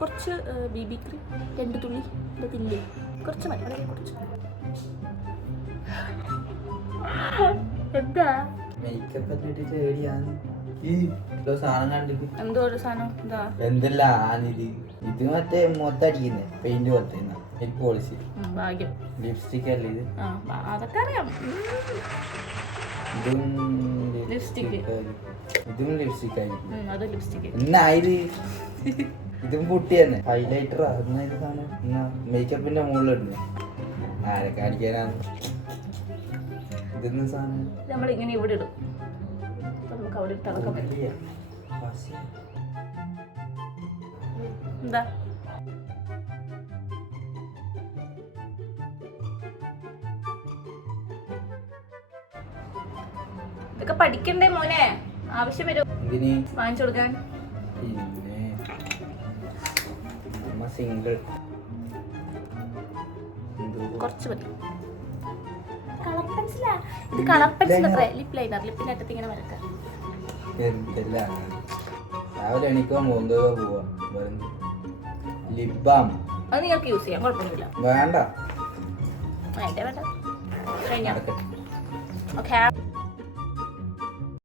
കുറച്ച് BB cream 2 തുള്ളി ഇതില്ലേ കുറച്ച് മതി വളരെ കുറച്ച്. എന്താ മേക്കപ്പ് സാധനം കണ്ടിട്ട് എന്തോ ഒരു സാധനം എന്താ എന്തെല്ലാണിത്? ഇത് മറ്റേ മൊത്തടിക്കുന്നേ പെയിന്റ് പോലത്തെ പോളിസി ഭാഗ്യം. ലിപ്സ്റ്റിക് അല്ലേ ഇത്? അതൊക്കെ അറിയാം. ഇതും ലിപ്സ്റ്റിക്. ഇതും ലിപ്സ്റ്റിക് ആയിരിക്കും. അത് ലിപ്സ്റ്റിക്. എന്നായത് ഇതും പൊട്ടി തന്നെ ഹൈലൈറ്റർ മേക്കപ്പിന്റെ മുകളിലിടുന്നു. ആരെ കാണിക്കാനാണ് ഇതൊന്നും സാധനം? നമ്മളിങ്ങനെ ഇവിടെ ഇടും. നമുക്ക് അവിടെ തിളക്കം പറ്റില്ല. എന്താ ഇതൊക്കെ പഠിക്കണ്ടേ മോനെ? ആവശ്യം വരും വാങ്ങിച്ചു കൊടുക്കാൻ. പിന്നെ സിംഗിൾ കുറച്ച് മതി. കളർ പെൻസിലാ ഇത്. കളർ പെൻസിൽ അത്ര ലിപ് ലൈനർ. ലിപ്പിന്റെ അറ്റത്ത് ഇങ്ങനെ വരക്കാം. എന്തെല്ലാം രാവിലെ എണീക്കോ മോന്തോ പോവാ. ലിപ് ബാം അത് നിങ്ങൾക്ക് യൂസ് ചെയ്യാം, കുഴപ്പമൊന്നുമില്ല. വേണ്ട വേണ്ട കഴിഞ്ഞാ ഓക്കെ.